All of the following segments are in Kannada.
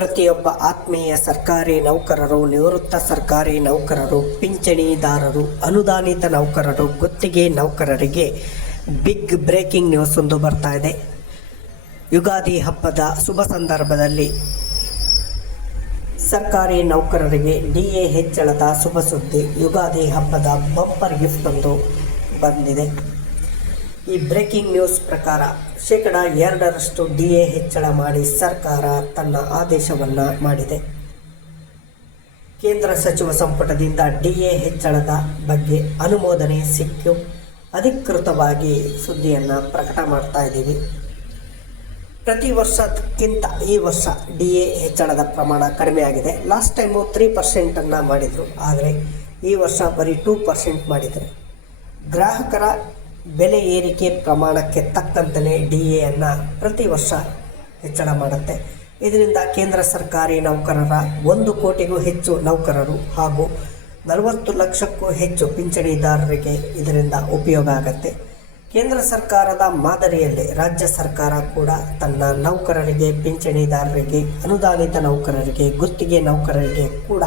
ಪ್ರತಿಯೊಬ್ಬ ಆತ್ಮೀಯ ಸರ್ಕಾರಿ ನೌಕರರು, ನಿವೃತ್ತ ಸರ್ಕಾರಿ ನೌಕರರು, ಪಿಂಚಣಿದಾರರು, ಅನುದಾನಿತ ನೌಕರರು, ಗುತ್ತಿಗೆ ನೌಕರರಿಗೆ ಬಿಗ್ ಬ್ರೇಕಿಂಗ್ ನ್ಯೂಸ್ ಒಂದು ಬರ್ತಾ ಇದೆ. ಯುಗಾದಿ ಹಬ್ಬದ ಶುಭ ಸಂದರ್ಭದಲ್ಲಿ ಸರ್ಕಾರಿ ನೌಕರರಿಗೆ ಡಿ ಎ ಹೆಚ್ಚಳದ ಶುಭ ಸುದ್ದಿ, ಯುಗಾದಿ ಹಬ್ಬದ ಬಂಪರ್ ಗಿಫ್ಟ್ ಒಂದು ಬಂದಿದೆ. ಈ ಬ್ರೇಕಿಂಗ್ ನ್ಯೂಸ್ ಪ್ರಕಾರ ಶೇಕಡ ಎರಡರಷ್ಟು ಡಿಎ ಹೆಚ್ಚಳ ಮಾಡಿ ಸರ್ಕಾರ ತನ್ನ ಆದೇಶವನ್ನು ಮಾಡಿದೆ. ಕೇಂದ್ರ ಸಚಿವ ಸಂಪುಟದಿಂದ ಡಿಎ ಹೆಚ್ಚಳದ ಬಗ್ಗೆ ಅನುಮೋದನೆ ಸಿಕ್ಕು ಅಧಿಕೃತವಾಗಿ ಸುದ್ದಿಯನ್ನು ಪ್ರಕಟ ಮಾಡ್ತಾ ಇದ್ದೀವಿ. ಪ್ರತಿ ವರ್ಷಕ್ಕಿಂತ ಈ ವರ್ಷ ಡಿ ಎ ಹೆಚ್ಚಳದ ಪ್ರಮಾಣ ಕಡಿಮೆ ಆಗಿದೆ. ಲಾಸ್ಟ್ ಟೈಮು ತ್ರೀ ಪರ್ಸೆಂಟನ್ನು ಮಾಡಿದರು. ಆದರೆ ಈ ವರ್ಷ ಬರೀ ಟೂ ಪರ್ಸೆಂಟ್ ಮಾಡಿದರೆ. ಗ್ರಾಹಕರ ಬೆಲೆ ಏರಿಕೆ ಪ್ರಮಾಣಕ್ಕೆ ತಕ್ಕಂತಲೇ ಡಿ ಎಯನ್ನು ಪ್ರತಿ ವರ್ಷ ಹೆಚ್ಚಳ ಮಾಡುತ್ತೆ. ಇದರಿಂದ ಕೇಂದ್ರ ಸರ್ಕಾರಿ ನೌಕರರ ಒಂದು ಕೋಟಿಗೂ ಹೆಚ್ಚು ನೌಕರರು ಹಾಗೂ ನಲವತ್ತು ಲಕ್ಷಕ್ಕೂ ಹೆಚ್ಚು ಪಿಂಚಣಿದಾರರಿಗೆ ಇದರಿಂದ ಉಪಯೋಗ ಆಗತ್ತೆ. ಕೇಂದ್ರ ಸರ್ಕಾರದ ಮಾದರಿಯಲ್ಲಿ ರಾಜ್ಯ ಸರ್ಕಾರ ಕೂಡ ತನ್ನ ನೌಕರರಿಗೆ, ಪಿಂಚಣಿದಾರರಿಗೆ, ಅನುದಾನಿತ ನೌಕರರಿಗೆ, ಗುತ್ತಿಗೆ ನೌಕರರಿಗೆ ಕೂಡ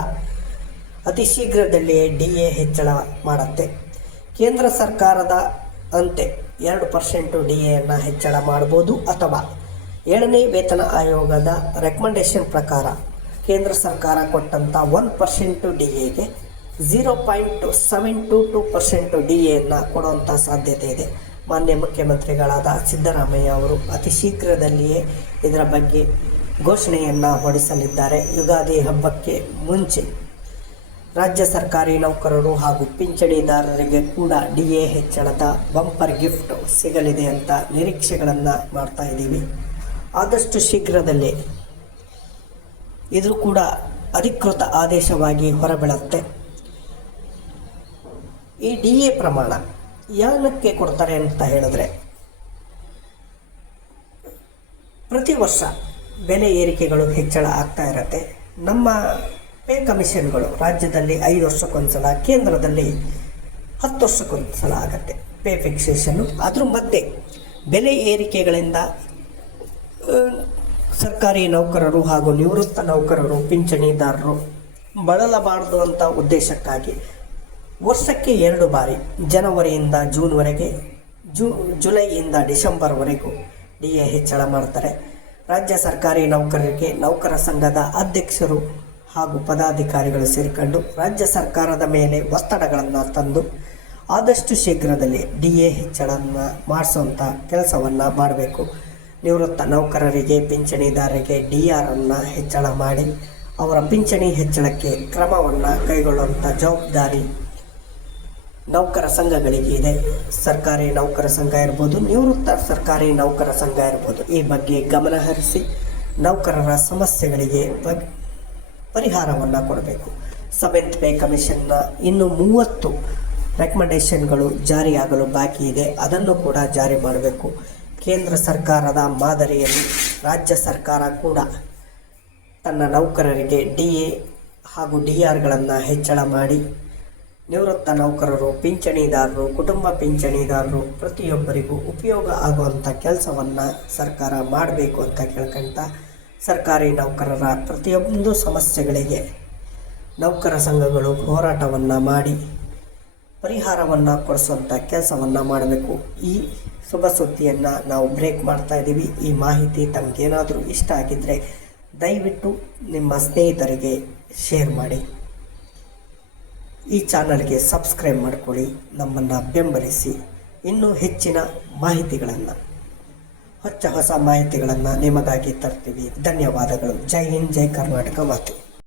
ಅತಿ ಶೀಘ್ರದಲ್ಲಿಯೇ ಡಿ ಎ ಹೆಚ್ಚಳ ಮಾಡುತ್ತೆ. ಕೇಂದ್ರ ಸರ್ಕಾರದ ಅಂತೆ. ಎರಡು ಪರ್ಸೆಂಟು ಡಿ ಎಯನ್ನು ಹೆಚ್ಚಳ ಮಾಡ್ಬೋದು ಅಥವಾ? ಏಳನೇ ವೇತನ ಆಯೋಗದ ರೆಕಮೆಂಡೇಶನ್ ಪ್ರಕಾರ ಕೇಂದ್ರ ಸರ್ಕಾರ ಕೊಟ್ಟಂಥ ಒನ್ ಪರ್ಸೆಂಟು ಡಿ ಎಗೆ zero point seven to two percent D ಎಯನ್ನು ಕೊಡುವಂಥ ಸಾಧ್ಯತೆ ಇದೆ. ಮಾನ್ಯ ಮುಖ್ಯಮಂತ್ರಿಗಳಾದ ಸಿದ್ದರಾಮಯ್ಯ ಅವರು ಅತಿ ಶೀಘ್ರದಲ್ಲಿಯೇ ಇದರ ಬಗ್ಗೆ ಘೋಷಣೆಯನ್ನು ಹೊರಡಿಸಲಿದ್ದಾರೆ. ಯುಗಾದಿ ಹಬ್ಬಕ್ಕೆ ಮುಂಚೆ ರಾಜ್ಯ ಸರ್ಕಾರಿ ನೌಕರರು ಹಾಗೂ ಪಿಂಚಣಿದಾರರಿಗೆ ಕೂಡ ಡಿ ಎ ಹೆಚ್ಚಳದ ಬಂಪರ್ ಗಿಫ್ಟ್ ಸಿಗಲಿದೆ ಅಂತ ನಿರೀಕ್ಷೆಗಳನ್ನು ಮಾಡ್ತಾ ಇದ್ದೀವಿ. ಆದಷ್ಟು ಶೀಘ್ರದಲ್ಲೇ ಇದು ಕೂಡ ಅಧಿಕೃತ ಆದೇಶವಾಗಿ ಹೊರಬೀಳುತ್ತೆ. ಈ ಡಿ ಎ ಪ್ರಮಾಣ ಯಾನಕ್ಕೆ ಕೊಡ್ತಾರೆ ಅಂತ ಹೇಳಿದ್ರೆ, ಪ್ರತಿ ವರ್ಷ ಬೆಲೆ ಏರಿಕೆಗಳು ಹೆಚ್ಚಳ ಆಗ್ತಾ ಇರತ್ತೆ. ನಮ್ಮ ಪೇ ಕಮಿಷನ್ಗಳು ರಾಜ್ಯದಲ್ಲಿ ಐದು ವರ್ಷಕ್ಕೊಂದ್ಸಲ, ಕೇಂದ್ರದಲ್ಲಿ ಹತ್ತು ವರ್ಷಕ್ಕೊಂದ್ಸಲ ಆಗತ್ತೆ ಪೇ ಫಿಕ್ಸೇಷನ್ನು. ಅದ್ರ ಮತ್ತೆ ಬೆಲೆ ಏರಿಕೆಗಳಿಂದ ಸರ್ಕಾರಿ ನೌಕರರು ಹಾಗೂ ನಿವೃತ್ತ ನೌಕರರು, ಪಿಂಚಣಿದಾರರು ಬಳಲಬಾರದು ಅಂತ ಉದ್ದೇಶಕ್ಕಾಗಿ ವರ್ಷಕ್ಕೆ ಎರಡು ಬಾರಿ ಜನವರಿಯಿಂದ ಜೂನ್ವರೆಗೆ, ಜೂ, ಜುಲೈಯಿಂದ ಡಿಸೆಂಬರ್ವರೆಗೂ ಡಿ ಎ ಹೆಚ್ಚಳ ಮಾಡ್ತಾರೆ. ರಾಜ್ಯ ಸರ್ಕಾರಿ ನೌಕರರಿಗೆ ನೌಕರ ಸಂಘದ ಅಧ್ಯಕ್ಷರು ಹಾಗೂ ಪದಾಧಿಕಾರಿಗಳು ಸೇರಿಕೊಂಡು ರಾಜ್ಯ ಸರ್ಕಾರದ ಮೇಲೆ ಒತ್ತಡಗಳನ್ನು ತಂದು ಆದಷ್ಟು ಶೀಘ್ರದಲ್ಲಿ ಡಿ ಎ ಹೆಚ್ಚಳವನ್ನು ಮಾಡಿಸುವಂಥ ಕೆಲಸವನ್ನು ಮಾಡಬೇಕು. ನಿವೃತ್ತ ನೌಕರರಿಗೆ, ಪಿಂಚಣಿದಾರರಿಗೆ ಡಿ ಅನ್ನು ಹೆಚ್ಚಳ ಮಾಡಿ ಅವರ ಪಿಂಚಣಿ ಹೆಚ್ಚಳಕ್ಕೆ ಕ್ರಮವನ್ನು ಕೈಗೊಳ್ಳುವಂಥ ಜವಾಬ್ದಾರಿ ನೌಕರ ಸಂಘಗಳಿಗೆ ಇದೆ. ಸರ್ಕಾರಿ ನೌಕರ ಸಂಘ ಇರ್ಬೋದು, ನಿವೃತ್ತ ಸರ್ಕಾರಿ ನೌಕರ ಸಂಘ ಇರ್ಬೋದು. ಈ ಬಗ್ಗೆ ಗಮನ ಹರಿಸಿ ನೌಕರರ ಸಮಸ್ಯೆಗಳಿಗೆ ಪರಿಹಾರವನ್ನು ಕೊಡಬೇಕು. ಸೆವೆಂತ್ ಪೇ ಕಮಿಷನ್ನ ಇನ್ನು ಮೂವತ್ತು ರೆಕಮೆಂಡೇಷನ್ಗಳು ಜಾರಿಯಾಗಲು ಬಾಕಿ ಇದೆ. ಅದನ್ನು ಕೂಡ ಜಾರಿ ಮಾಡಬೇಕು. ಕೇಂದ್ರ ಸರ್ಕಾರದ ಮಾದರಿಯಲ್ಲಿ ರಾಜ್ಯ ಸರ್ಕಾರ ಕೂಡ ತನ್ನ ನೌಕರರಿಗೆ ಡಿ ಎ ಹಾಗೂ ಡಿ ಆರ್ಗಳನ್ನು ಹೆಚ್ಚಳ ಮಾಡಿ, ನಿವೃತ್ತ ನೌಕರರು, ಪಿಂಚಣಿದಾರರು, ಕುಟುಂಬ ಪಿಂಚಣಿದಾರರು ಪ್ರತಿಯೊಬ್ಬರಿಗೂ ಉಪಯೋಗ ಆಗುವಂಥ ಕೆಲಸವನ್ನು ಸರ್ಕಾರ ಮಾಡಬೇಕು ಅಂತ ಕೇಳ್ಕೊಂತ ಸರ್ಕಾರಿ ನೌಕರರ ಪ್ರತಿಯೊಂದು ಸಮಸ್ಯೆಗಳಿಗೆ ನೌಕರ ಸಂಘಗಳು ಹೋರಾಟವನ್ನು ಮಾಡಿ ಪರಿಹಾರವನ್ನು ಕೊಡಿಸುವಂಥ ಕೆಲಸವನ್ನು ಮಾಡಬೇಕು. ಈ ಶುಭ ಸುದ್ದಿಯನ್ನು ನಾವು ಬ್ರೇಕ್ ಮಾಡ್ತಾ ಇದ್ದೀವಿ. ಈ ಮಾಹಿತಿ ತಮಗೇನಾದರೂ ಇಷ್ಟ ಆಗಿದ್ದರೆ ದಯವಿಟ್ಟು ನಿಮ್ಮ ಸ್ನೇಹಿತರಿಗೆ ಶೇರ್ ಮಾಡಿ. ಈ ಚಾನಲ್ಗೆ ಸಬ್ಸ್ಕ್ರೈಬ್ ಮಾಡಿಕೊಳ್ಳಿ. ನಮ್ಮನ್ನು ಬೆಂಬಲಿಸಿ. ಇನ್ನೂ ಹೆಚ್ಚಿನ ಮಾಹಿತಿಗಳನ್ನು ಹೊಚ್ಚ ಹೊಸ ಮಾಹಿತಿಗಳನ್ನು ನಿಮಗಾಗಿ ತರ್ತೀವಿ. ಧನ್ಯವಾದಗಳು. ಜೈ ಹಿಂದ್ ಜೈ ಕರ್ನಾಟಕ ಮಾತು.